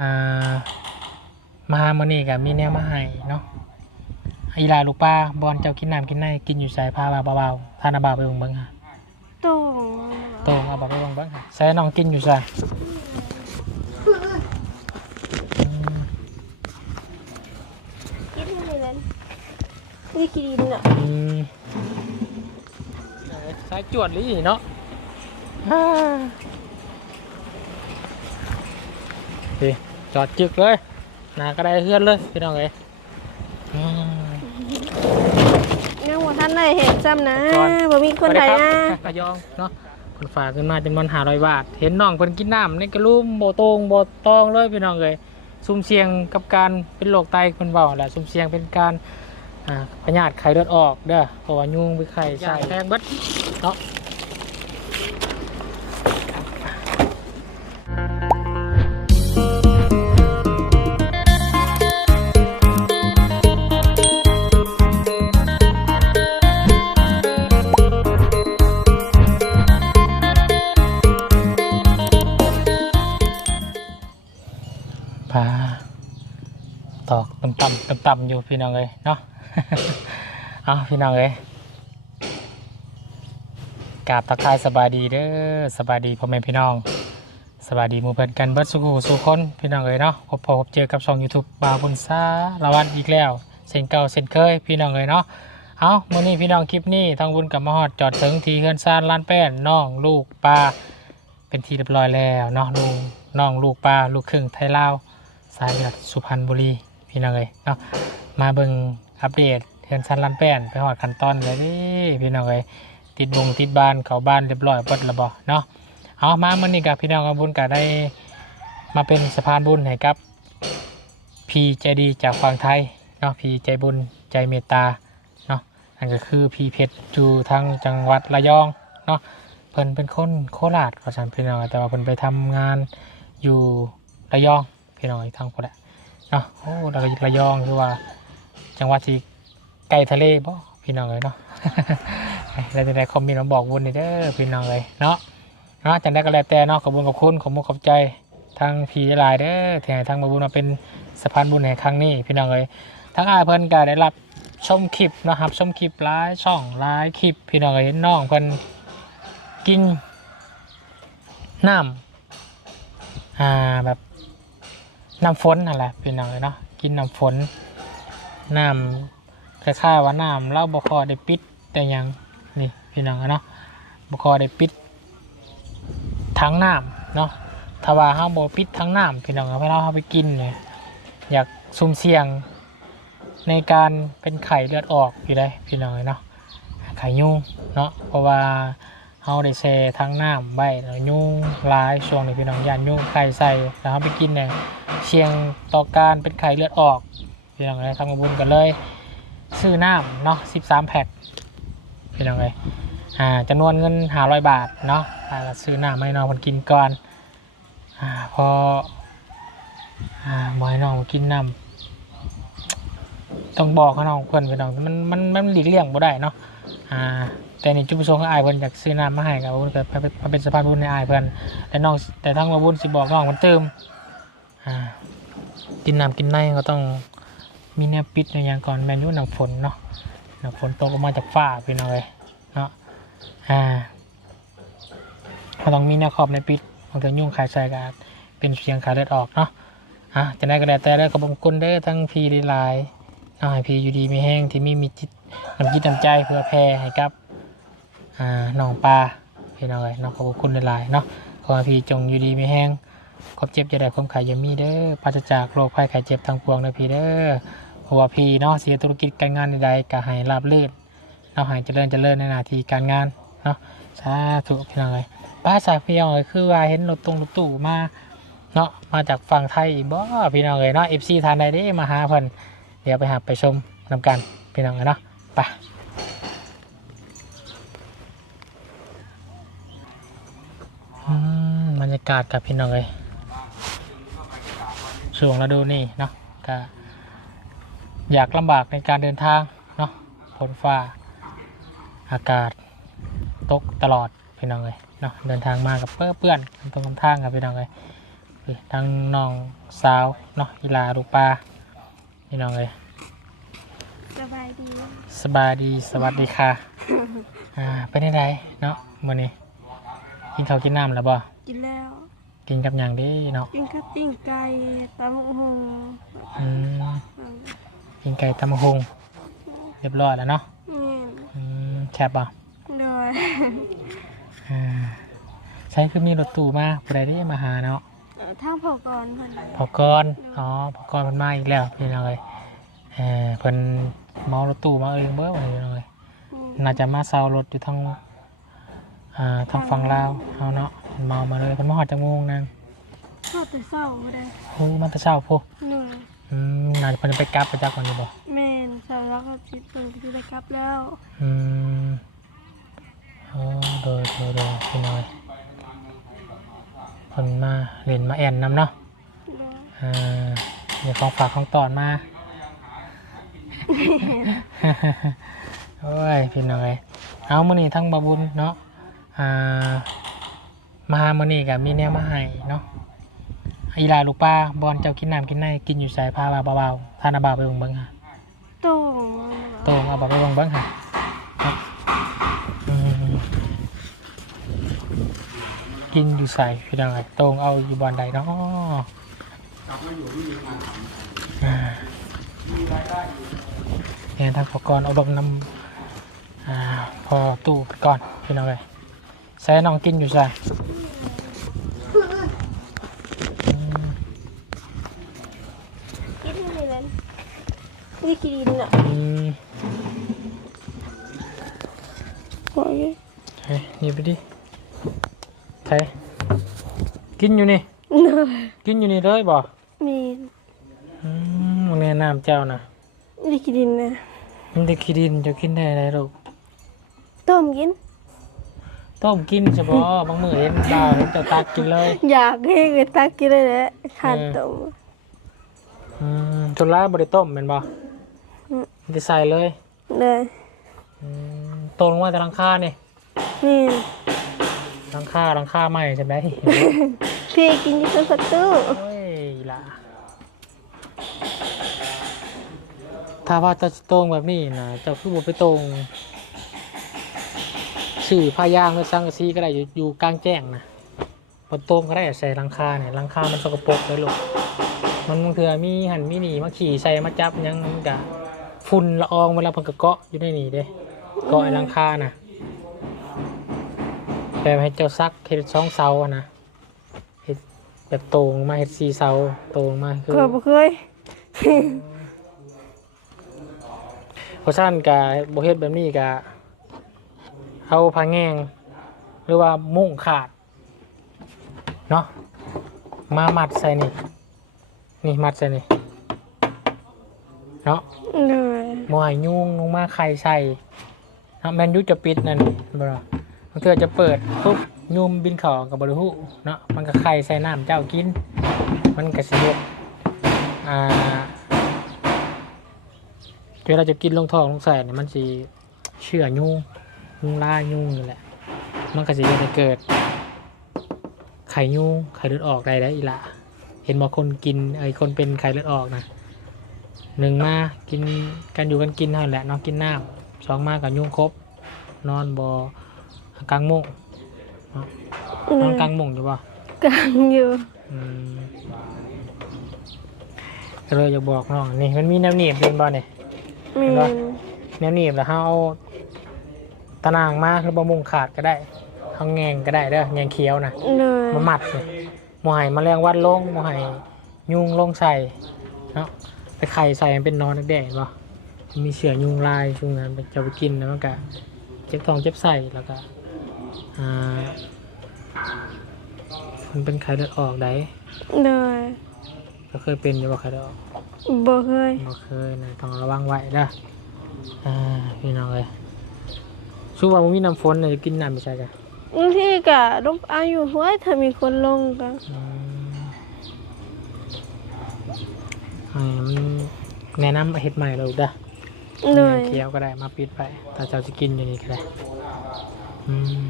อ่ามามื้อนี้ก็มีแนวมาให้เนาะอีหลาลูกป้าบอลเจ้ากินน้ำกินในกินอยู่ใส่พาบ่าวเบาๆพานาบ่าวไปเบิ่งเบิ่งค่ะโต่งโตงเอาบ่าวไปเบิ่งเบิ่งค่ะใส่น้องกินอยู่ใส่อืมกินอะไรนั้นนี่กินอะอืมสายจวดเลยเนาะอ่าดี จอดจึกเลยหน้าก็ได้เฮือนเลยพี่น้องเอ้ยอืม ยังว่าท่านได้เห็นซ้ำนะก่อน บ่มีคนไทยนะระยองเนาะคนฝากขึ้นมาจำนวนหาร้อยบาท เห็นน้องเพิ่นกินน้ำนี่ก็รู้โบตรงโบตองเลยพี่น้องเลยซุ่มเสี่ยงกับการเป็นโรคไตคนเบาแหละซุ่มเสี่ยงเป็นการอ่าพยาธิไข้เลือดออกเด้อเพราะว่ายุงไปไข่ใส่แทงเบิดเนาะ ต่ำอยู่พี่น้องเลยเนาะเอาพี่น้องเลยกราบทักทายสบายดีเด้อสบายดีพ่อแม่พี่น้องสบายดีมู่เพื่อนกันเบิดสุขสุขคนพี่น้องเลยเนาะพบพบเจอกับช่อง YouTube บาบุญซาละวันอีกแล้วเส้นเก่าเส้นเคยพี่น้องเลยเนาะเอาเมื่อนี้พี่น้องคลิปนี้ทางบุญกับมาอดจอดถึงทีเฮือนซานล้านแป้นน้องลูกปลาเป็นทีเรียบร้อยแล้วเนาะลูกน้องลูกปลาลูกครึ่งไทยลาวสายเลือดสุพรรณบุรี พี่น้องเลยเนาะมาเบิ่งอัปเดตเฮือนซานลานแป้นไปฮอดขั้นตอนเลยนี่พี่น้องเลยติดบงติดบานเขาบ้านเรียบร้อยเปิดระบอเนาะเอามาเมื่อนี้กับพี่น้องกับบุญก็ได้มาเป็นสะพานบุญให้กับพีใจดีจากฝั่งไทยเนาะพีใจบุญใจเมตตาเนาะนั่นก็คือพีเพชรอยู่ทางจังหวัดระยองเนาะเพิ่นเป็นคนโคราชว่าซั่นพี่น้องแต่ว่าเพิ่นไปทำงานอยู่ระยองพี่น้องทางพุ่นแหละ เนาะโอ้ระระยองคือว่า จังหวัดที่ใกล้ทะเลบ่พี่น้องเลยเนาะแล้วจะได้คอมเมนต์มาบอกบุญนี่เด้อพี่น้องเลยเนาะเนาะจังได้ก็แล้วแต่เนาะขอบคุณขอบคุณขอบคุณขอบใจทางพีลายเด้อที่ให้ทางมาบุญมาเป็นสะพานบุญในครั้งนี้พี่น้องเอ้ยทั้งอาเพิ่นก็ได้รับชมคลิปนะครับชมคลิปหลายช่องหลายคลิป พี่น้องเอ้ยน้องเพิ่นกินน้ำอ่าแบบ น้ำฝนนั่นแหละพี่น้องเอ้ยเนาะกินน้ำฝนน้ำคล้ายๆว่าน้ำเราบ่คอได้ปิดแต่ยังนี่พี่น้องเอ้ยเนาะบ่คอได้ปิดทั้งน้ำเนาะถ้าว่าห้ามบปิดทั้งน้ำพี่น้องเอาไปเราเอาไปกินเนี่ยอยากสุ่มเสี่ยงในการเป็นไข่เลือดออกอยู่เลยพี่น้องเนาะไข่ยุงเนาะเพราะว่าเฮาได้แช่ทั้งน้ำใบแล้วยุงร้ายช่วงนี้พี่น้องยานยุงไข่ใส่แล้วเอาไปกินเนี่ย เสี่ยงต่อการเป็นไข่เลือดออกพี่น้องเลยทำกระบุญกันเลยซื้อน้ำเนาะ13แพ็คพี่น้องเลยอ่าจำนวนเงินหาร้อยบาทเนาะซื้อน้ำให้น้องมันกินก่อนอ่าพออ่าบอยน้องมันกินน้ำต้องบอกเขาน้องเพื่อนไปน้องมันมันมันหลีกเลี่ยงบ่ได้เนาะอ่าแต่นี่จุดประสงค์ของอายเพื่อนอยากซื้อน้ำมาให้กับเพื่อนก็มาเป็นเป็นสะพานบุญในอายเพื่อนแต่น้องแต่ทั้งมาบุญสิบอกน้องมันเติม กินน้ำกินในก็ต้องมีแนวปิดในอย่างก่อนแมนยูน้ำฝนเนาะน้ำฝนตกออกมาจากฟ้าพี่น้องเลยเนาะอ่าเราต้องมีแนวขอบในปิดมันจะยุ่งขายใส่กันเป็นเสียงขาเลือดออกเนาะอะจะได้กระแดแต่ได้ขอบคุณเด้อทั้งพีดีไลน์เอาให้พีอยู่ดีมีแห้งที่มีมีจิตน้ำจิตน้ำใจเพื่อแพร่ให้กับอ่าน้องปลาพี่น้องเลยเนาะขอบคุณหลายๆเนาะขอให้พีจงอยู่ดีมีแห้ง ความเจ็บจะได้ความขายอยามีเด้อปราศจากโรคภัยไข้เจ็บทางปวงนะพี่เด้อเพราะว่าพี่เนาะเสียธุรกิจการงานใดๆก็ให้ราบรื่นเราหายเจริญเจริญในหน้าที่การงานเนาะสาธุพี่น้องเลยป้าสายพี่น้องเลยคือว่าเห็นรถตรงรถตู้มาเนาะมาจากฝั่งไทยบ่พี่น้องเลยเนาะเอฟซีทานใดได้มาหาเพิ่นเดี๋ยวไปหาไปชมนำกันพี่น้องเลยเนาะไปอืมบรรยากาศกับพี่น้องเลย ช่วงฤดูนี่เนาะก็อยากลำบากในการเดินทางเนาะฝนฟ้า อากาศตกตลอดพี่น้องเลยเนาะเดินทางมากับเปื้อนเปื้อนตรงทางกับพี่น้องเลยทางน้องสาวเนาะอีหลาลูกปลาพี่น้องเลยสบายดีสบายดีสวัสดีค่ะอ่าเป็นยังไงเนาะมื้อนี้กินข้าวกินน้ำแล้วบ่กินแล้ว กินกับหยังเดีเนาะกินข้าวปิ้งไก่ตำบักหงอืมกินไก่ตำบักหุงเรียบร้อยแล้วเนาะแม่นอืมแซ่บบ่โดยอ่าใช้คือมีรถตู้มาผู้ใดได้มาหาเนาะเอ่อทางพอกรเพิ่นน่ะพอกรอ๋อพอกรมันมาอีกแล้วพี่น้องเลยเออเพิ่นเมารถตู้มาเองเบ้อวันนี้พี่น้องเลยอืมน่าจะมาเซารถอยู่ทางอ่าทางฝั่งลาวเอาเนาะ เพิ่นเมามาเลยเพิ่นมาหอดจังงงนางทอดแต่เช้าบ่ได้โอ้มันจะเช้าพูเหนื่อยอืมน่าจะเพิ่นจะไปกลับไปจากวันนี้บ่แม่นเช้าแล้วก็คิดเพิ่นสิได้กลับแล้วอืมโอ้โดยโดยโดยพี่น้อยเพิ่นมาเล่นมาแอนนำเนาะโดยอ่ามีของฝากของตอนมา โอ้ยพี่น้อยเอามื้อนี้ทั้งบาบุญเนาะอ่า มามื้อนี้ก็มีแนวมาให้เนาะอีหลาลูกป้าบอลเจ้ากินน้ำกินในกินอยู่ใส่ผ้าบาเบาๆท่านเอาบ่าวไปเบิ่งเบิ่งค่ะโต้งโตงเอาบ่าวไปเบิ่งเบิ่งค่ะครับอืมกินอยู่ใส่พี่น้องเอ้ยโตงเอาอยู่บอลใดเนาะอ่าเนี่ยทางอุปกรณ์เอารมนำอ่าพอตู้ไปก่อนพี่น้องเลย ใส่น้องกินอยู่ใส่อืมกินนี่แหละนี่กินน่ะอืมโอ้ยเฮ้ยนี่ไปดิใส่กินอยู่นี่เหนื่อยกินอยู่นี่เลยบ่แม่นอืมโรงเรียนน้ำเจ้านะนี่กินน่ะมันจะขี้ดินจะกินได้อะไรลูกต้มกิน ต้มกินเฉพาะบางมื้อเห็นบ่าวเห็นเจ้าตักกินเลย อยากให้ไปตักกินเลยแหละขาดต้มอืมจนร้ายบริต้มเป็นบ่อืมมันจะใส่เลยเลยอืมตกลงมาแต่หลังคานี่นี่หลังคาหลังคาใหม่ใช่ไหมพี่กินที่เป็นประตูโอ้ยล่ะถ้าว่าจะตรงแบบนี้นะเจ้าคือบ่ไปตรง สื่อผ้ายางหรือสังกะสีก็ได้อยู่อยู่กลางแจ้งนะบนตรงก็ได้ใส่หลังคาเนี่ยหลังคามันสกปรกเลยลูกมันบางเถื่อมีหันมีหนีมาขี่ใส่มาจับหยังมันกะฝุ่นละอองเวลาเพิ่นก็เกาะอยู่ในนี่เด้เกาะไอ้หลังคาน่ะแบบให้เจ้าซักเฮ็ดช่องเสาอะนะเฮ็ดแบบโตรงมาเฮ็ดสีเสาโตรงมาคือเคยบ่เคย เพราะฉะนั้นกะบ่เฮ็ดแบบนี้กะ เอาผ้าแงง หรือว่ามุ้งขาด เนาะมามัดใส่นี่ นี่มัดใส่นี่ เนาะเลยบ่ให้ยุงลงมาไข่ใส่เนาะแมนยูจะปิดนั่นบ่ล่ะมันเทื่อจะเปิดปุ๊บยุมบินเข้ากับบริหูเนาะมันก็ไข่ใส่น้ำเจ้ากิน มันก็สิเฮ็ดอ่าเวลาจะกินลงท้องลงใส่เนี่ยมันสิเชื่อยุง ยุงล่ายุงนี่แหละ มันก็สิเฮ็ดให้เกิด ไข่ยุงไข่เลือดออกได้ได้อีหละเห็นบอกคนกินไอ้คนเป็นไข่เลือดออกนะหนึ่งมากินกันอยู่กันกินเท่านั้นแหละเนอนกินน้ำสองมากับยุ่งครบ นอนบกลางมุ้งนอนกลางมุ้งอยู่ป่ะกลางอยู่อืมก็เลยจะบอกน้องนี่มันมีแนวหนีบเป็นบ่เนี่ยแม่เห็นปะนแนวหนีบแล้วเขาเอา ตะนางมาหรือบ่มุงขาดก็ได้เอาแงงก็ได้เด้อแงงเขียวนะเลยมามัดเลยหมอไห้แมาแรงวัดลงหมอไห้ยุงลงใส่เนาะไปไข่ใส่มันเป็นนอนแดงๆป่ะมีเสือยุงลายช่วงนั้นไปจะไปกินแล้วมันก็เจ็บท้องเจ็บไส้แล้วก็อ่ามันเป็นไข้เลือดออกได้เลยก็เคยเป็นอยู่บ่ไข้เลือดออกบ่เคยบ่เคยนะต้องระวังไว้เด้ออ่าพี่น้องเลย สู้ว่าบ่มีน้ำฝนเนี่ยจะกินน้ำไม่ใช่จ้ะบางทีก็ลงอายุห้วยถ้ามีคนลงก็อืมให้มันแนะนำเฮ็ดใหม่เลยเด้อ เลแม่ยเคี้ยวก็ได้มาปิดไปถ้าเจ้าจะกินอยู่นี่ก็ได้ อืม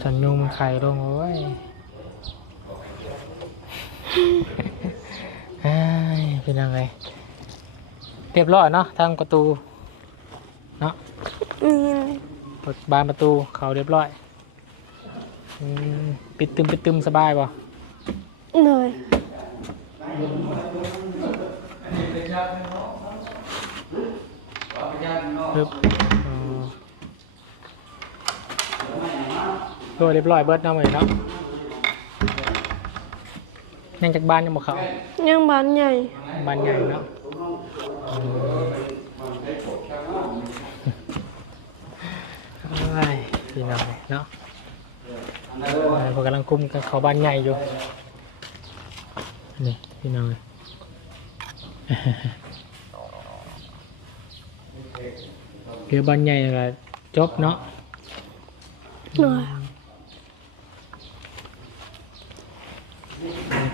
ฉันยุงมันไข่ลงโอ้ยเฮ้ยเป็นยังไงเรียบร้อยเนาะทางประตู เนาะอืม เปิดบานประตูเขาเรียบร้อยอืมปิดตึมปิดตึมสบายป่ะเลยปึ๊บอ๋อโดยเรียบร้อยเบิร์ดเนาะเหมือนเนาะยังจากบ้านยังบอกเขายังบ้านใหญ่บ้านใหญ่เนาะไอ้ย พี่น้องเนาะไอ้พวกกำลังกุมกับเขาบ้านใหญ่อยู่นี่พี่น้องเรือบ้านใหญ่ก็จบเนาะเลย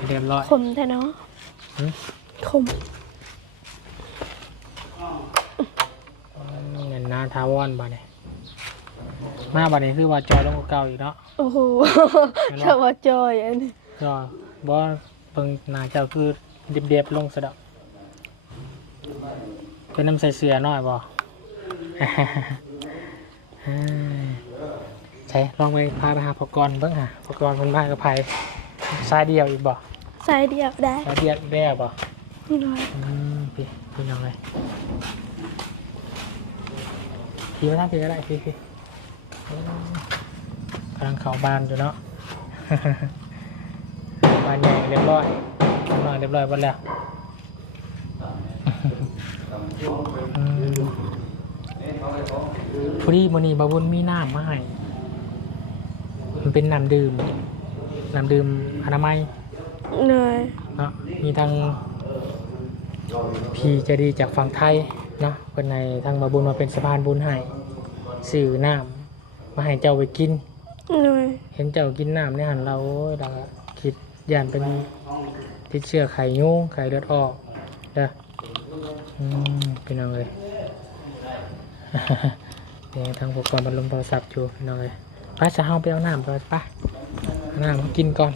เรียบร้อยขมแต่เนาะหือขมเงินหน้าทาวอนบ้านนี้ มาบ้านนี้คือว่าจอยลงกว่าเก่าอีกเนาะโอ้โหชาวาจอยอันนี้จอยบ่เบิ่งหน้าเจ้าคือเดียบๆลงสะดอกเป็นน้ำใส่เสือหน่อยบ่เอ้ยใช่ลองไปพาไปหาพกรณ์เบิ่งหาพกรณ์คนมากกับไผสายเดียวอีกบ่ใส่เดียวได้สายเดียวอีกแล้วบ่เลยอืมพี่พี่น้องเลยพี่มาทางพี่ก็ได้พี่พี่อืม กำลังเข้าบ้านอยู่เนาะบ้านใหญ่เรียบร้อยบ้านน้อยเรียบร้อยหมดแล้วอืมพอดีมันนี้บาบุญมีน้ำมาให้มันเป็นน้ำดื่มน้ำดื่มอนามัยเลยเนาะมีทางพี่ใจะดีจากฝั่งไทยเนาะคนในทางมาบุญมาเป็นสะพานบุญให้สื่อน้ำ มาให้เจ้าไปกินเลยเห็นเจ้ากินน้ำในหันเราโอ้ยเราก็คิดย่านเป็นติดเชื้อไข่ยุงไข่เลือดออกเด้ออืมพี่น้องเลย เนี่ยทางอุปกรณ์บรรลุโทรศัพท์อยู่พี่น้องเลยไปจะเฮาไปเอาน้ำไปไปเอาน้ำมากินก่อน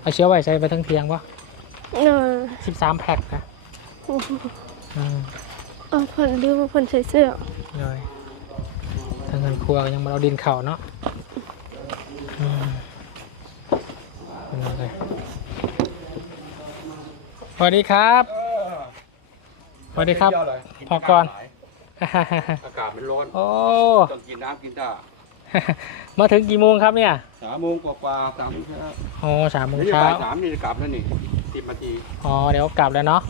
เอาเชื้อไว้ใส่ไปทั้งเทียงวะเลยสิบสามแพ็คนะอืมเออผลดื้อผลใส่เสื้อเลยทาง เงินครัวก็ยังมาเอาดินเข่าเนาะอืมเป็นไงสวัสดีครับสวัสดีครับ พอก่อน อากาศมันร้อน โอ้ต้องกินน้ำกินท่ามาถึงกี่โมงครับเนี่ยสามโมงกว่าๆสามโมงเช้าโอ้สามโมงนี่เช้าบ่ายสามนี่จะกลับแล้วนี่สิบนาที อ๋อเดี๋ยวกลับแล้วเนาะ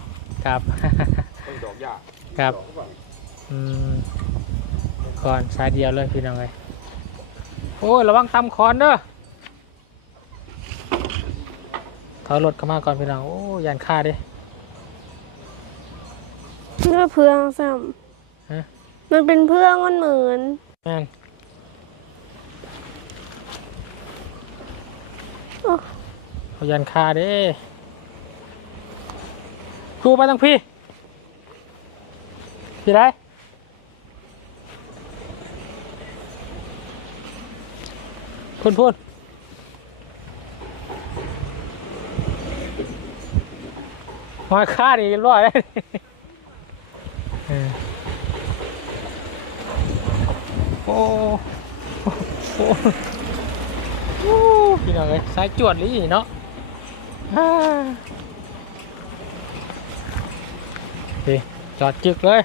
กลับ ต้องดอกหญ้าครับดอกก่อนอืม ก่อนสายเดียวเลยพี่น้องเลยโอ้ยระวังตำคอนเด้อถอยรถเข้ามาก่อนพี่น้องโอ้ยยันค่าดิเนื้อเพื่องซ้ฮะำมันเป็นเพื่องมันเหมือนแม่นโอ้เอายันค่าเด้ครูไปตั้งพี่พี่ได้ พูดพูดมาค่าดีเรียบร้อยเลยโอ้โอ้โอ้พี่น้องเอ้ยสายจวดลยเนาะจอดจึกเลย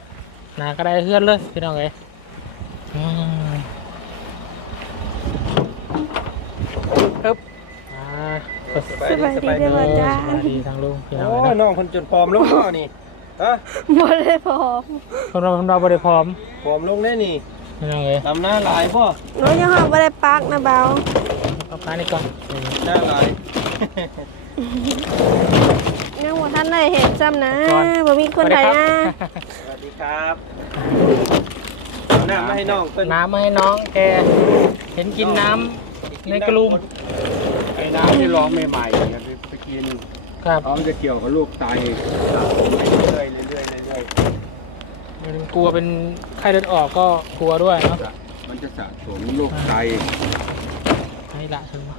นาก็ได้เฮือนเลยพี่น้องเอ้ยอืมอึ๊บอ่าส ส บายดีเด้ออาจารวัสย์ดีทางลุงพี่น้องโอ้เอ้ยยเนาะน้องคนจนผอมลงแล้วนี่ฮะบ่ได้พร้อมคนเราคนเราบริพร้อมผอมลงแน่นี่พี่น้องเอ้ยทำหน้าลายพ่อน้องยังหาบ่ได้ปักนะเบาเอาพานี่ก่อนหน้าลายยังบ่ทันได้เห็นซ้ำนะบ่มีคนใดนะสวัสดีครับเอาหน้ามาให้น้องเป็นน้ำมาให้น้องแกเห็นกินน้ำในกระลุมไอ้ น้ำที่ร้องใหม่ๆอย่าไปไปกินครับท้องจะเกี่ยวกับลูกไตเรื่อยๆเรื่อยๆเรื่อยมันกลัวเป็นไข้เลือดออกก็กลัวด้วยเนาะๆจะมันจะสะสมลูกไตให้ละถึงมา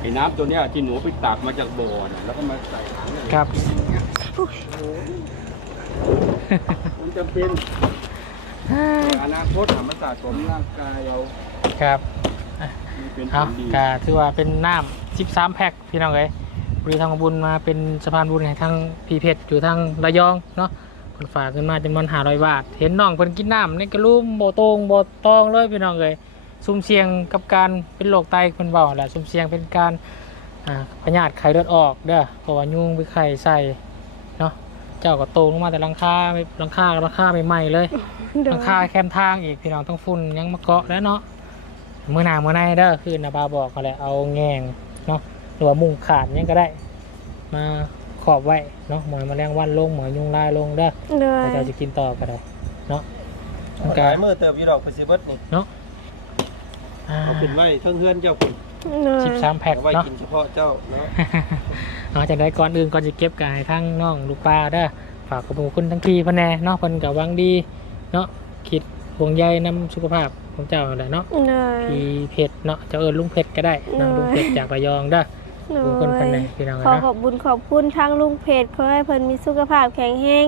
ไอ้น้ำตัวเนี้ยที่หนูไปตักมาจากบ่อน่ะแล้วก็มาใส่ถังเนี่ยครับ มันจะเป็นอนาคตอะมันสะสมร่างกายเราครับมัน เป็นผเอาลดีก็ถือว่าเป็นน้ำ13แพ็คพี่น้องเอ้ยบริทางบุญมาเป็นสะพานบุญให้ทางพีเพชรอยู่ทางระยองเนาะเพิ่นฝากเงินมาจำนวน500บาท เห็นน้องเพิ่นกินน้ำในกระลุ่มบ่โตงบ่ตองเลยพี่น้องเอ้ยซุ่มเสี่ยงกับการเป็นโรคไตเพิ่นเว้าแหละซุ่มเสี่ยงเป็นการอ่าพยาธิไข้เลือดออกเด้อเพราะว่ายุงไปไข่ใส่เนาะเจ้าก็โตลงมาแต่หลังคาไม่หลังคาหลังคาใหม่ๆเลย โดหลัยงคาแคมทางอีกพี่น้องต้องฝุ่นยังมาเกาะแล้วเนาะ เมื่อหนาเมื่อในเด้อคือนาบาบอกเขาแหละเอาแงงเนาะหรือว่ามุงขาดยังก็ได้ มาขอบไว้เนาะหมอยแมลงวันลงหมอยยุงลายลงเด้อโดยแต่เราจะกินต่อก็ได้เนาะมันหก็ลายมือเติบอยู่ดอกเพซิเบิร์ตนี่เอาขึ้นไว้เทิงเฮือนเจ้าคุณโดยสิบสามแพ็คเอาไว้เนาะ กินเฉพาะเจ้าเนาะเอาจากได้ก่อนอื่นก่อนจะเก็บกันให้ทั้งน้องลูกปลาเด้อฝากขอบคุณทั้งทีพะแน่เนาะเพิ่นกับวังดีเนาะคิดห่วงใยนำสุขภาพ ของเจ้าแหละเนาะโดยพี่เพชรเนาะจะเอิญลุงเพชรก็ได้น้องลุงเพชรจากระยองเด้อโดลุงคนคนไหนยพี่น้องขอเนาะขอบบุญขอบคุณทางลุงเพจขอให้เพิ่นมีสุขภาพแข็งแรง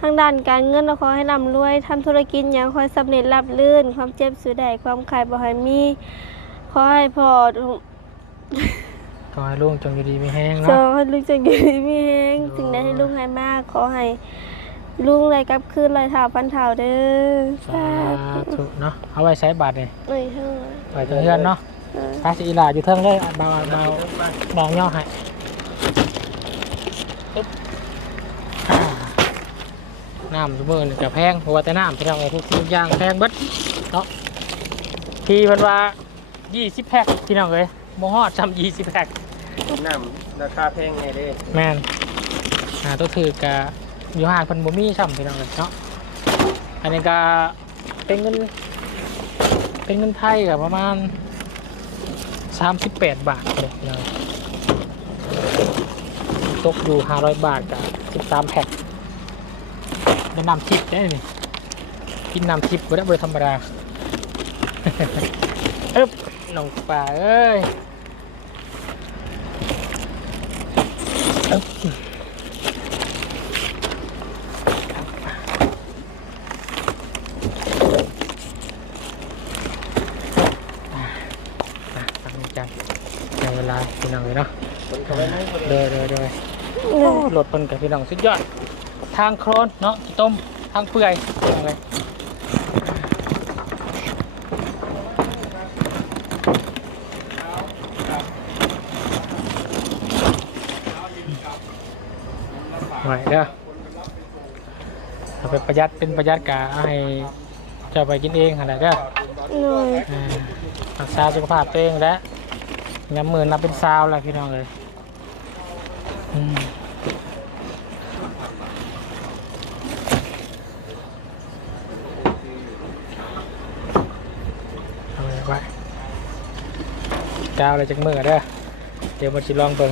ทางด้านการเงินเราขอให้ร่ำรวยทำธุรกิจอย่างขอให้สำเร็จราบรื่น ความเจ็บสุดใดความขายบ่ให้มีขอให้พ่อขอให้ลุงจงอยู่ดีมีแห้งจเนาะงให้ลุงจะอยู่ดีมีแฮงโอ้สิ่งใดให้ลุงให้มาก ขอให้ ลุงไรกลับคืนไรเท่าพันเท่าเด้อสาธุเนาะเอาไว้ใช้บัตรเนี่ยเลยเท่าไว้เพื่อนเนาะเออพาสิอีหลาอยู่เทิงเลยเบาเบาบองย่อให้ปึ๊บอ่าน้ำซุมือนี่กับแพงเพราะว่าแต่น้ำพี่น้องไอ้ทุกสิ่งทุกอย่างแพงเบิดเนาะทีเพิ่นว่า20แพ็คพี่น้องเอ้ยบ่ฮอดจำ20แพ็คน้ำราคาแพงไงเด้แมนอ่าตัวถือกะ อยู่ห่างเพิ่นบ่มีช่ำพี่น้องเลยเนาะอันนี้ก็เป็นเงิน เป็นเงินไทยกับประมาณ38บาทเลยน้องตกอยู่500บาทกับ13แพ็คเป็นน้ำทิพย์ได้นี่กินน้ำทิพย์บ่ได้บ่ได้ธรรมดาเอ๊บน้องป่าเอ้ย อะตักน้ำจันในเวลาพี่น้อง เลยเนาะคนเขาไว้นั่งคนเดยเดยเดยเลยรถเพิ่นกับพี่น้องสุดยอด ทางโครนเนาะขี้ต้มทางเปื่อยเอาเลยไหวเด้อเอาไปประหยัดเป็นประหยัดกะให้เจะไปกินเองอะไรเด้อเลยอ่ารักษาสุขภาพตัวเองและ ย้ำมือนับเป็นซาวแล้วพี่น้องเลยอืมเอาไว้ไว้กาวเลยจากมือเด้อเดี๋ยวมาชิลองเบิ่ง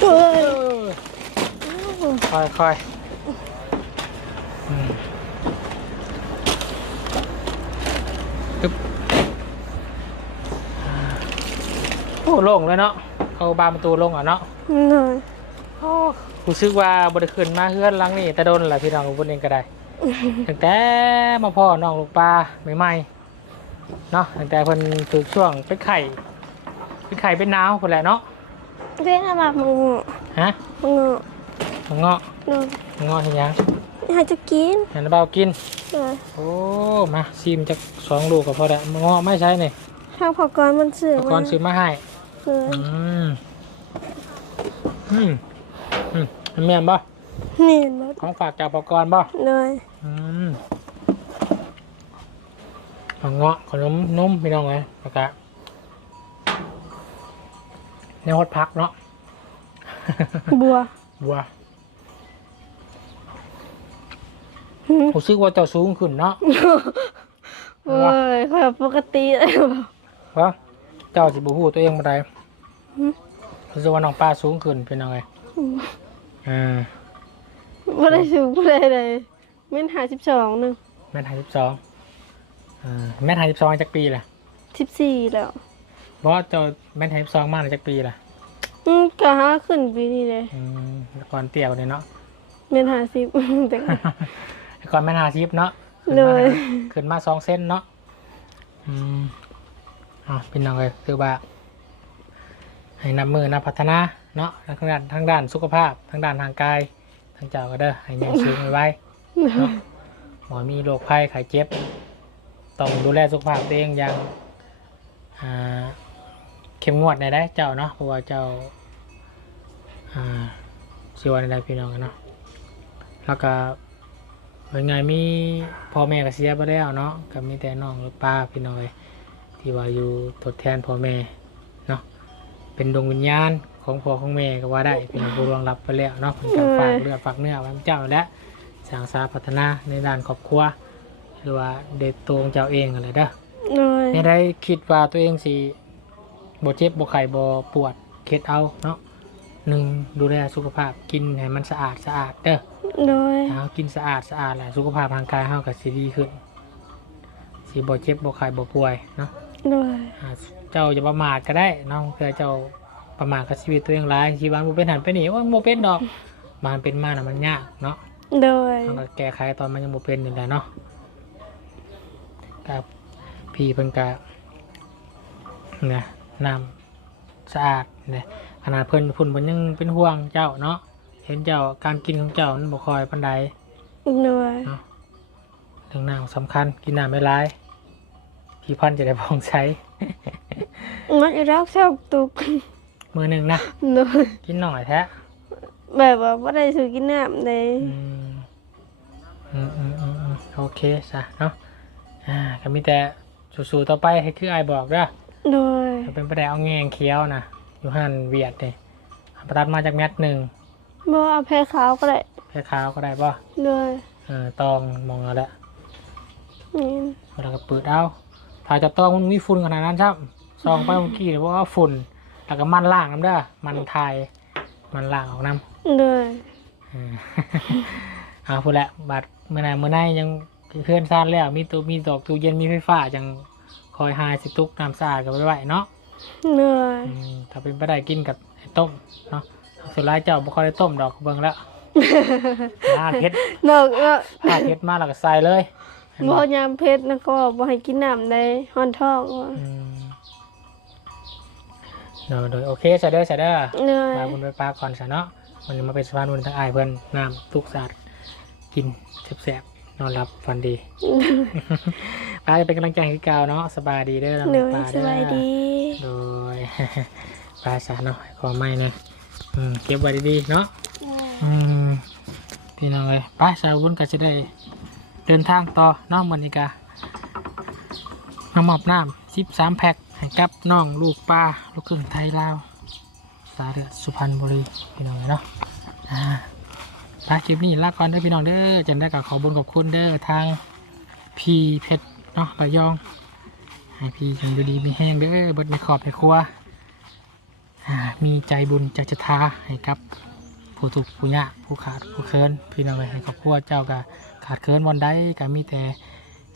เฮ้ยค่อยค่อยอืมตึ๊บ โอ้โล่งเลยเนาะเอาบานประตูลงอะเนาะเลยโอ้รู้สึกว่าบริขึ้นมาเฮือนหลังนี่แต่โดนแหละพี่น้องบนเองก็ได้ตั้งแต่มาพ่อน้องลูกปลาใหม่ๆเนาะตั้งแต่เพิ่นถึกช่วงเป็นไข่เป็นไข่เป็นหนาวคนแหละเนาะเรียกแบบมึงฮะมึงมันเงาะเลยมันเงาะเห็นยังให้จะกินเห็นเบากินเลยโอ้มาซิมจากสองลูกก็พอแล้วมันเงาะไม่ใช่นี่ทางพอกรมันเสื่อมก่อนซื้อมาให้ เลยอืมอืมอืมมันเมียนบ่นี่รถของฝากจากปกรณ์บ่เลยอืมเอาเงาะขนมนมพี่น้องไงแล้วก็ในฮอดพักเนาะ บัวบัวผมซื้อว่าเจ้าสูงขึ้นเนาะ เว้ยแบบปกติเลยวะเจ้าสิบูฮู้ตัวเองมาได้หืม รู้สึกว่าน้องป้าสูงขึ้นเป็นยังไงอ่าไม่ได้สูงไม่ได้เลยเม่นหาสิบสองหนึ่งแม่นหาสิบสองอ่าแม่นหาสิบสองจากปีแหละสิบสี่แล้วบอสเจ้าแม่นไทป์ซองมาจากปีล่ะอืมก็หาขึ้นปีนี้เลยอืมก่อนเตี่ยวเนี่ยเนาะเม็นหาสิบแต่ก่อนแม่นหาชิปเนาะเลยขึ้นมาสองเส้นเนาะอืมอะเป็นน้องเลยคือว่า ให้นับมือนับพัฒนาเนาะทั้งด้านทั้งด้านสุขภาพทั้งด้านทางกายทั้งเจ้าก็เด้อให้ยังสูงไว้เนาะหมอมีโรคภัยไข้เจ็บต้องดูแลสุขภาพตัวเองอย่างเข้มงวดในได้เจ้าเนาะเพราะว่าเจ้าสิวันได้พี่น้องกันเนาะแล้วก็เป็นไงมีพ่อแม่ก็เสียไปแล้วเนาะก็มีแต่น้องหรือป้าพี่น้องเลยที่ว่าอยู่ทดแทนพ่อแม่ เป็นดวงวิญญาณของพ่อของแม่ก็ว่าได้เป็นผู้รวงรับไปแล้วเนาะเป็นการฝากเลือดฝากเนื้อไว้ให้เจ้าแล้วสร้างสาพัฒนาในด้านครอบครัวหรือว่าเด็กตัวของเจ้าเองอะไรเด้อเลยในได้คิดว่าตัวเองสิบ่เจ็บบ่ไข้บ่ปวดเข็ดเอาเนาะหนึ่งดูแลสุขภาพกินให้มันสะอาดสะอาดเด้อเลยถ้าเรากินสะอาดสะอาดแหละสุขภาพทางกายเฮาก็สิดีขึ้นสิบ่เจ็บบ่ไข้บ่ป่วยเนาะเลยอ่า เจ้าจะประมาทก็ได้เน้องเพื่อเจ้าประมาทกับชีวิตตัวเองหลายชีวิตมันบ่เป็นหันไปนี่ว่าบ่เป็นดอก มันเป็นมาน่ะมันยากเนาะเลยมันก็แก้ไขตอนมันยังบ่เป็นนี่แหละเนาะกับพี่เพิ่นก็เนี่ยน้ำสะอาดเนี่ยขนาดเพิ่นพุ่นเพิ่นยังเป็นห่วงเจ้าเนาะเห็นเจ้าการกินของเจ้ามันบ่ค่อยปานใดเลยเนาะเรื่องน้ำสำคัญกินน้ำไม่ร้าย พี่พันธุ์จะได้พองใช้ มันอีรักชอบตุกมือหนึ่งนะเลยกินหน่อยแท้แบบว่าบ่ได้ซื้อกินน้ำเลย อืมอืมอืมอืมอืมโอเคซะเนาะอ่าก็มีแต่สู้ๆต่อไปให้คือไอายบอกเด้อเลยถ้าเป็นประเดี๋ยวเอาแงงเคี้ยวนะอยู่หันเวียดเลยเอาประตัดมาจากแมตหนึ่งบ่เอาแพ้ขาวก็ได้ แค่ขาวก็ได้ป่ะเลยเออตองมองเอาละนี่ เราก็เปิดเอา ถ้าจะตองมันมีฝุ่นขนาดนั้นครับซองไปเมื่อกี้เลยเพราะว่าฝุ่นแล้วก็มันล่างน้ำเด้อมันทายมันล่างออกน้ำเลยอืมเอาพูดละบัดเมื่อไหร่เมื่อไหร่ยังเพื่อนซ่านแล้วมีตู้มีตอกตู้เย็นมีไฟฟ้าจังคอยหายสิตุกน้ำสะอาดกับไว้ไว้เนาะเลยอืมถ้าเป็นไปได้กินกับไอ้ต้มเนาะสุดท้ายเจ้าบ่ค่อยได้ต้มดอกเบิ่งแล้วลาดเผ็ด นอกก็ลาดเผ็ดมาแล้วก็ใส่เลยเห็น บ่บ่ยามเพชรนะก็บ่ให้กินน้ำได้ฮ้อนท้องว่ะอืมเดี๋ยวเดี๋ยวโอเคใส่เด้อใส่เด้อเลยมาบุญไปปลาก่อนซะเนาะมันจะมาเป็นสะพานบุญทางอายเพิ่นน้ำทุกสัตว์กินแซ่บๆนอนหลับฝันดีป้าจะเป็นกำลังใจให้กาวเนาะสบายดีเด้อเราเลยป้าสเด้อบายดีโดย ปลาสาเนาะขอไม่นะอืมเก็บไว้ดีๆเนาะ อืมพี่น้องเลยไป้าสาวบุญก็จะได้ เดินทางต่อน้องมันอีกาน้ำมอบน้ำสิบสามแพ็คให้กับน้องลูกป้าลูกครึ่งไทยลาวสาเดือดสุพรรณบุรีพี่น้องเนาะอ่าลาคลิปนี้ลาก่อนเด้อพี่น้องเด้อจันได้กับขอบุญขอบคุณเด้อทางพีเพชรเนาะระยองให้พี่ยังดูดีมีแห้งเด้อเบิดในขอบในครัวมีใจบุญใจศรัทาให้กับผู้ทุกผู้ยากผู้ขาดผู้เคินพี่น้องเลยให้ครอบครัวเจ้าก็ ขาดเคินวันใดก็มีแต่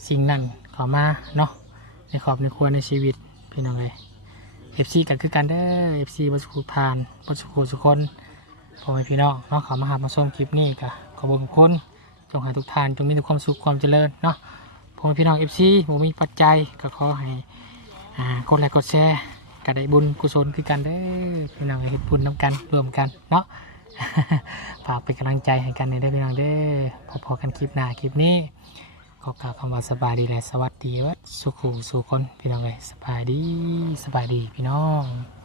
สิ่งนั้นเขอมาเนาะในขอบในครัวในชีวิตพี่น้องเลยเอฟซีกันคือกันเด้อเอฟซีบสุขุทานบสุขุสุคนพ่อแม่พี่น้องเนาะเขามาหามาชมคลิปนี้ก็ขอบคุณทุกคนจงให้ทุกทานจงมีแต่ความสุขความเจริญเนาะผมพี่น้องเอฟซีผมมีปัจจัยก็ขอให้กดไลค์กดแชร์ก็ได้บุญกุศลคือกันเด้อพี่น้องเฮ็ดบุญน้ำกันรวมกันเนาะ ฝากเป็นกำลังใจให้กันในเด้พี่น้องเด้อพอๆกันคลิปหน้าคลิปนี้ขอกล่าวคำว่าสบายดีและสวัสดีวัดสุขูสุคนพี่น้องเลยสบายดีสบายดีพี่น้อง